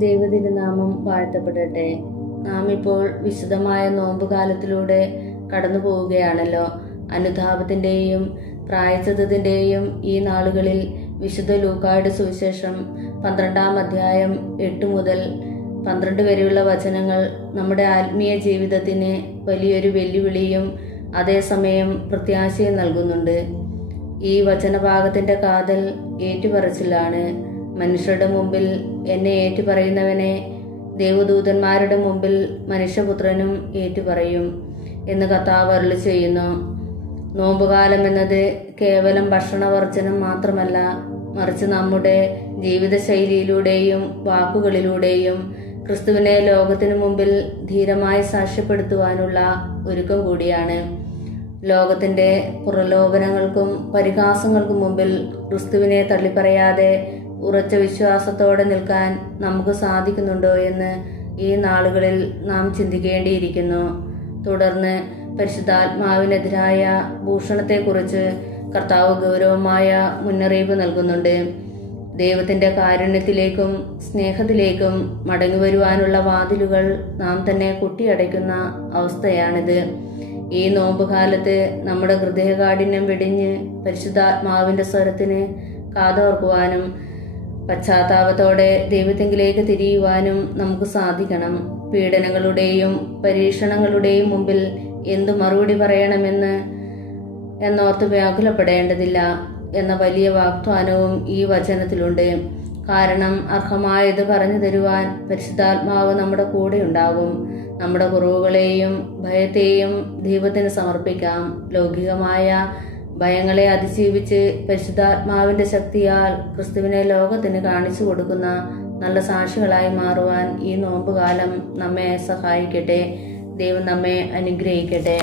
ദൈവതിരുനാമം വാഴ്ത്തപ്പെടട്ടെ. നാം ഇപ്പോൾ വിശുദ്ധമായ നോമ്പുകാലത്തിലൂടെ കടന്നു പോവുകയാണല്ലോ. അനുതാപത്തിൻ്റെയും പ്രായശ്ചിത്തത്തിൻ്റെയും ഈ നാളുകളിൽ വിശുദ്ധ ലൂക്കായുടെ സുവിശേഷം 12-ാം അധ്യായം 8 മുതൽ 12 വരെയുള്ള വചനങ്ങൾ നമ്മുടെ ആത്മീയ ജീവിതത്തിന് വലിയൊരു വെല്ലുവിളിയും അതേസമയം പ്രത്യാശയും നൽകുന്നുണ്ട്. ഈ വചനഭാഗത്തിൻ്റെ കാതൽ ഏറ്റുപറച്ചിലാണ്. മനുഷ്യരുടെ മുമ്പിൽ എന്നെ ഏറ്റുപറയുന്നവനെ ദേവദൂതന്മാരുടെ മുമ്പിൽ മനുഷ്യപുത്രനും ഏറ്റുപറയും എന്ന് കർത്താവ് അരുളി ചെയ്യുന്നു. നോമ്പുകാലം എന്നത് കേവലം ഭക്ഷണവർജനം മാത്രമല്ല, മറിച്ച് നമ്മുടെ ജീവിതശൈലിയിലൂടെയും വാക്കുകളിലൂടെയും ക്രിസ്തുവിനെ ലോകത്തിനു മുമ്പിൽ ധീരമായി സാക്ഷ്യപ്പെടുത്തുവാനുള്ള ഒരുക്കം കൂടിയാണ്. ലോകത്തിൻ്റെ പ്രലോഭനങ്ങൾക്കും പരിഹാസങ്ങൾക്കും മുമ്പിൽ ക്രിസ്തുവിനെ തള്ളിപ്പറയാതെ ഉറച്ച വിശ്വാസത്തോടെ നിൽക്കാൻ നമുക്ക് സാധിക്കുന്നുണ്ടോ എന്ന് ഈ നാളുകളിൽ നാം ചിന്തിക്കേണ്ടിയിരിക്കുന്നു. തുടർന്ന് പരിശുദ്ധാത്മാവിനെതിരായ ഭൂഷണത്തെക്കുറിച്ച് കർത്താവ് ഗൗരവമായ മുന്നറിയിപ്പ് നൽകുന്നുണ്ട്. ദൈവത്തിൻ്റെ കാരുണ്യത്തിലേക്കും സ്നേഹത്തിലേക്കും മടങ്ങി വരുവാനുള്ള വാതിലുകൾ നാം തന്നെ കൊട്ടിയടയ്ക്കുന്ന അവസ്ഥയാണിത്. ഈ നോമ്പുകാലത്ത് നമ്മുടെ ഹൃദയകാഠിന്യം വെടിഞ്ഞ് പരിശുദ്ധാത്മാവിൻ്റെ സ്വരത്തിന് കാതോർക്കുവാനും പശ്ചാത്താപത്തോടെ ദൈവത്തിങ്കിലേക്ക് തിരിയുവാനും നമുക്ക് സാധിക്കണം. പീഡനങ്ങളുടെയും പരീക്ഷണങ്ങളുടെയും മുമ്പിൽ എന്തു മറുപടി പറയണമെന്ന് എന്നോർത്ത് വ്യാകുലപ്പെടേണ്ടതില്ല എന്ന വലിയ വാഗ്ദാനവും ഈ വചനത്തിലുണ്ട്. കാരണം അർഹമായത് പറഞ്ഞു തരുവാൻ പരിശുദ്ധാത്മാവ് നമ്മുടെ കൂടെ ഉണ്ടാകും. നമ്മുടെ കുറവുകളെയും ഭയത്തെയും ദൈവത്തിന് സമർപ്പിക്കാം. ലൗകികമായ ഭയങ്ങളെ അതിജീവിച്ച് പരിശുദ്ധാത്മാവിൻ്റെ ശക്തിയാൽ ക്രിസ്തുവിനെ ലോകത്തിന് കാണിച്ചു കൊടുക്കുന്ന നല്ല സാക്ഷികളായി മാറുവാൻ ഈ നോമ്പുകാലം നമ്മെ സഹായിക്കട്ടെ. ദൈവം നമ്മെ അനുഗ്രഹിക്കട്ടെ.